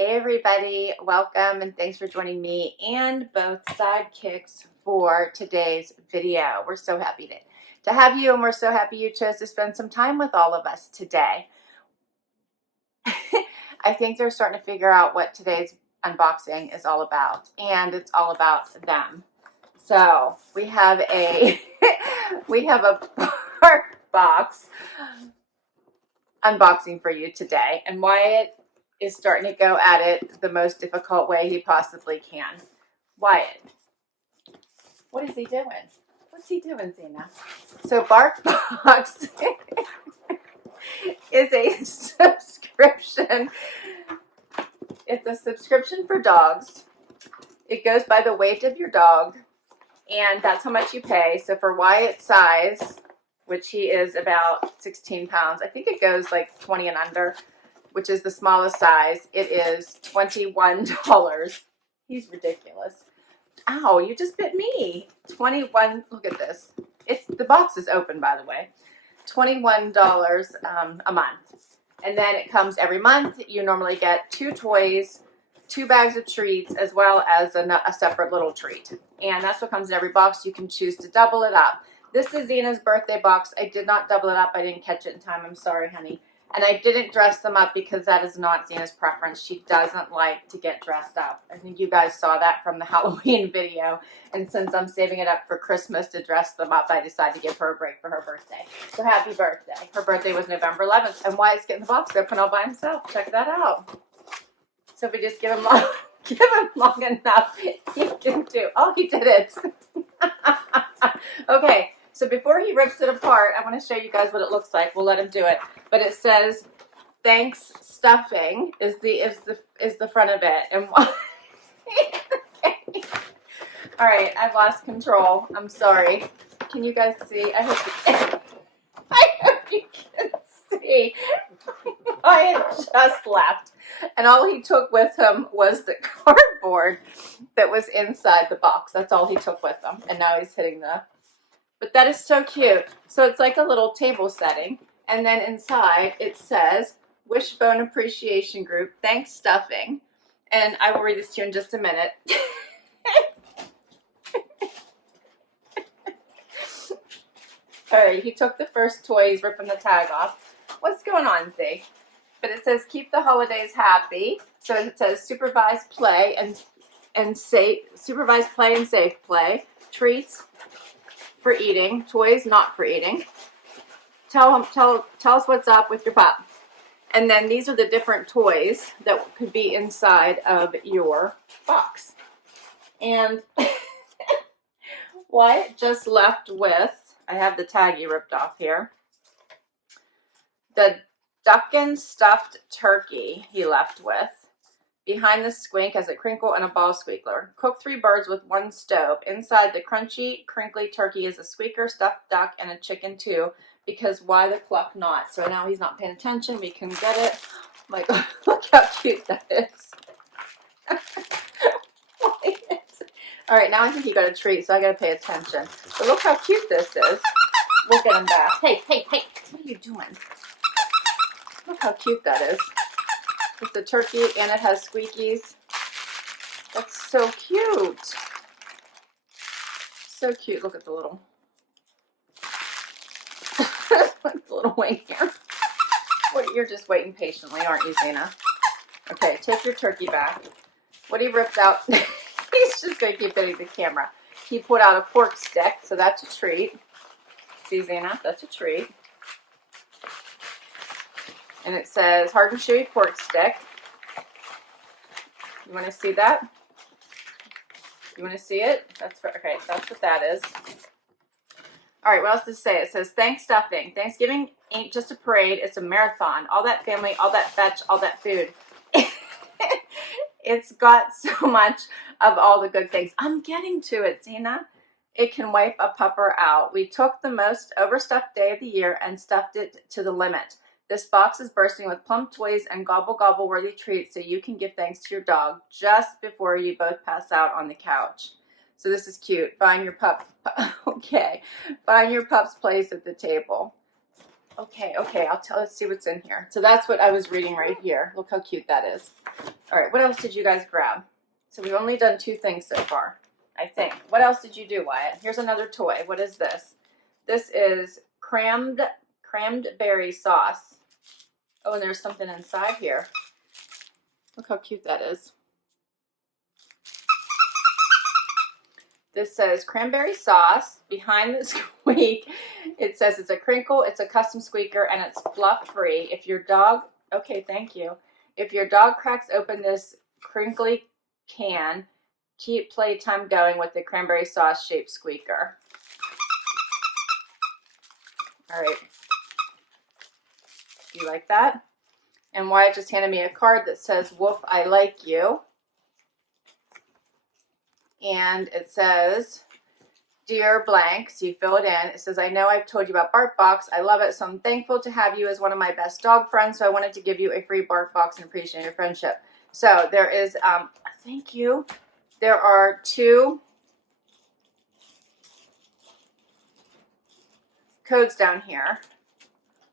Hey everybody, welcome and thanks for joining me and both sidekicks for today's video. We're so happy to have you, and we're so happy you chose to spend some time with all of us today. I think they're starting to figure out what today's unboxing is all about, and it's all about them. So we have a we have a bark box unboxing for you today, and Wyatt is starting to go at it the most difficult way he possibly can. Wyatt, what is he doing? What's he doing, Xena? So BarkBox is a subscription. It's a subscription for dogs. It goes by the weight of your dog, and that's how much you pay. So for Wyatt's size, which he is about 16 pounds, I think it goes like 20 and under, which is the smallest size. It is $21. He's ridiculous. Ow, you just bit me. 21, look at this. The box is open, by the way. $21 a month. And then it comes every month. You normally get 2 toys, 2 bags of treats, as well as a separate little treat. And that's what comes in every box. You can choose to double it up. This is Xena's birthday box. I did not double it up. I didn't catch it in time. I'm sorry, honey. And I didn't dress them up because that is not Xena's preference. She doesn't like to get dressed up. I think you guys saw that from the Halloween video. And since I'm saving it up for Christmas to dress them up, I decided to give her a break for her birthday. So happy birthday. Her birthday was November 11th. And Wyatt's getting the box open all by himself. Check that out. So if we just give him long enough, he can do. Oh, he did it. Okay. So before he rips it apart, I want to show you guys what it looks like. We'll let him do it. But it says, "Thanks stuffing" is the front of it. And okay. All right, I've lost control. I'm sorry. Can you guys see? I hope you can see. I just left, and all he took with him was the cardboard that was inside the box. That's all he took with him, and now he's hitting the. But that is so cute. So it's like a little table setting. And then inside it says, "Wishbone Appreciation Group, thanks stuffing." And I will read this to you in just a minute. All right, he took the first toy. He's ripping the tag off. What's going on, Z? But it says, "Keep the holidays happy." So it says, "Supervised play and safe. Supervised play and safe play. Treats for eating, toys not for eating. Tell us what's up with your pup." And then these are the different toys that could be inside of your box. And Wyatt just left with, I have the taggy ripped off here, the Duckin' Stuffed Turkey he left with. Behind the squink has a crinkle and a ball squeakler. Cook 3 birds with 1 stove. Inside the crunchy, crinkly turkey is a squeaker, stuffed duck, and a chicken too. Because why the cluck not? So now he's not paying attention. We can get it. Like, look how cute that is. All right, now I think he got a treat, so I got to pay attention. But look how cute this is. We'll get him back. Hey, what are you doing? Look how cute that is. It's a turkey, and it has squeakies. That's so cute. So cute. Look at the little, the little wing here. What, you're just waiting patiently, aren't you, Xena? Okay, take your turkey back. What he ripped out, he's just going to keep hitting the camera. He put out a pork stick, so that's a treat. See, Xena? That's a treat. And it says, "Hard and chewy pork stick." You want to see that? You want to see it? Okay, that's what that is. All right, what else does it say? It says, "Thanks stuffing. Thanksgiving ain't just a parade, it's a marathon. All that family, all that fetch, all that food." It's got so much of all the good things. I'm getting to it, Xena. It can wipe a pupper out. We took the most overstuffed day of the year and stuffed it to the limit. This box is bursting with plump toys and gobble worthy treats so you can give thanks to your dog just before you both pass out on the couch. So this is cute. Find your pup. Okay. Find your pup's place at the table. Okay, let's see what's in here. So that's what I was reading right here. Look how cute that is. All right, what else did you guys grab? So we've only done 2 things so far, I think. What else did you do, Wyatt? Here's another toy. What is this? This is crammed berry sauce. Oh, and there's something inside here. Look how cute that is. This says cranberry sauce. Behind the squeak, it says it's a crinkle, it's a custom squeaker, and it's fluff free. If your dog, okay, thank you. If your dog cracks open this crinkly can, keep playtime going with the cranberry sauce shaped squeaker. All right. Do you like that? And Wyatt just handed me a card that says, Woof, I like you. And it says, Dear blank, so you fill it in. It says, I know I've told you about BarkBox. I love it, so I'm thankful to have you as one of my best dog friends, so I wanted to give you a free BarkBox and appreciate your friendship. So there is, thank you. There are 2 codes down here.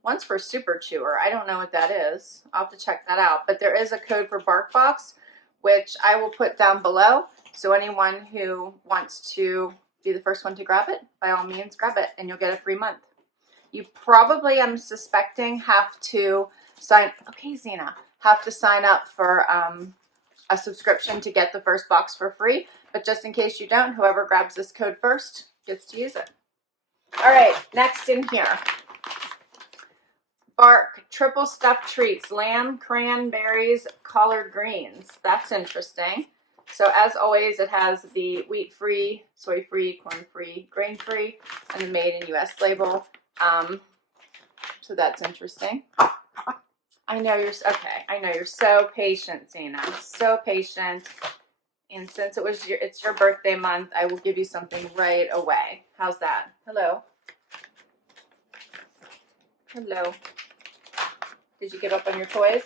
One's for Super Chewer. I don't know what that is. I'll have to check that out. But there is a code for BarkBox, which I will put down below. So anyone who wants to be the first one to grab it, by all means, grab it, and you'll get a free month. You probably, I'm suspecting, have to sign, okay, Xena, have to sign up for a subscription to get the first box for free. But just in case you don't, whoever grabs this code first gets to use it. All right, next in here. Bark triple stuffed treats, lamb, cranberries, collard greens. That's interesting. So as always, it has the wheat-free, soy-free, corn-free, grain-free, and the made in U.S. label. So that's interesting. I know you're okay. I know you're so patient, Xena. So patient. And since it's your birthday month, I will give you something right away. How's that? Hello. Hello. Did you give up on your toys?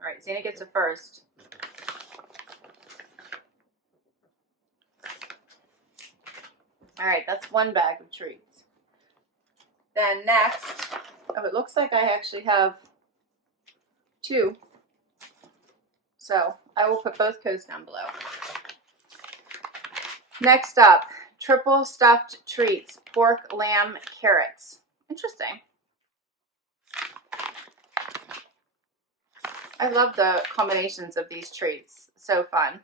All right, Xena gets it first. All right, that's 1 bag of treats. Then next, oh, it looks like I actually have 2. So I will put both codes down below. Next up, triple stuffed treats, pork, lamb, carrots. Interesting. I love the combinations of these treats. So fun.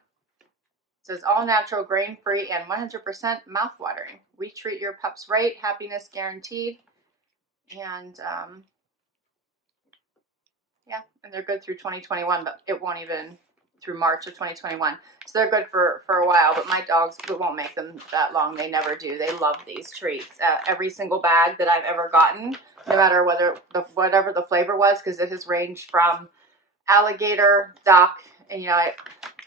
It says all natural, grain-free, and 100% mouth-watering. We treat your pups right, happiness guaranteed. And yeah, and they're good through 2021, but it won't even through March of 2021. So they're good for a while, but my dogs, we won't make them that long. They never do. They love these treats. Every single bag that I've ever gotten, no matter whatever the flavor was, because it has ranged from alligator, duck, and I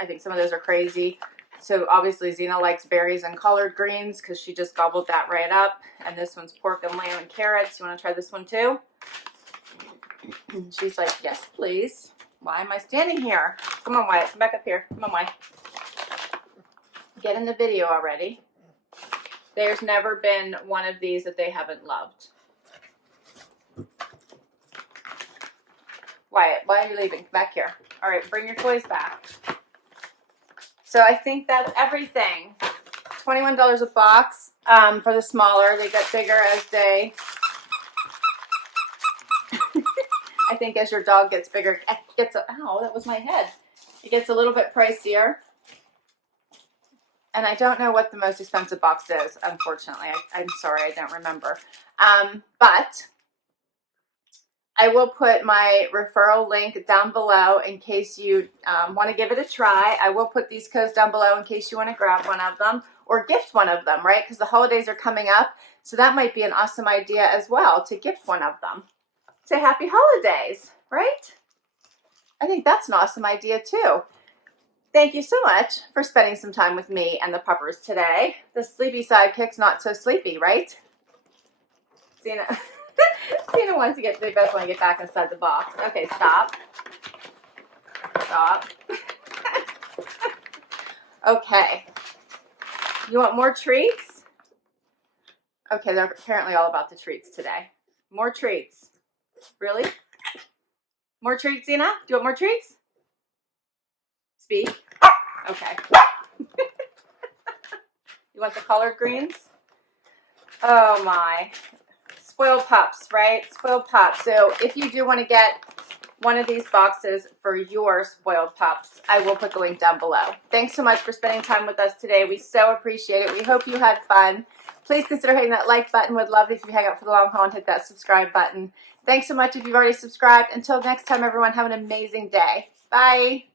think some of those are crazy. So obviously Xena likes berries and collard greens because she just gobbled that right up. And this one's pork and lamb and carrots. You want to try this one too? She's like, yes, please. Why am I standing here? Come on, Wyatt. Come back up here. Come on, Wyatt. Get in the video already. There's never been one of these that they haven't loved. Wyatt, why are you leaving? Come back here. All right, bring your toys back. So I think that's everything. $21 a box for the smaller. They get bigger as they... I think as your dog gets bigger, ow, that was my head. It gets a little bit pricier. And I don't know what the most expensive box is, unfortunately. I'm sorry, I don't remember. But I will put my referral link down below in case you want to give it a try. I will put these codes down below in case you want to grab one of them or gift one of them, right? Because the holidays are coming up. So that might be an awesome idea as well to gift one of them. Say happy holidays, right? I think that's an awesome idea too. Thank you so much for spending some time with me and the puppers today. The sleepy sidekick's not so sleepy, right? Xena. Xena wants to they both want to get back inside the box. Okay, stop. Stop. Okay. You want more treats? Okay, they're apparently all about the treats today. More treats. Really? More treats, Xena? Do you want more treats? Speak. Okay. You want the collard greens? Oh my. Spoiled pups, right? Spoiled pups. So if you do want to get one of these boxes for your spoiled pups, I will put the link down below. Thanks so much for spending time with us today. We so appreciate it. We hope you had fun. Please consider hitting that like button. Would love it if you hang out for the long haul and hit that subscribe button. Thanks so much if you've already subscribed. Until next time, everyone, have an amazing day. Bye.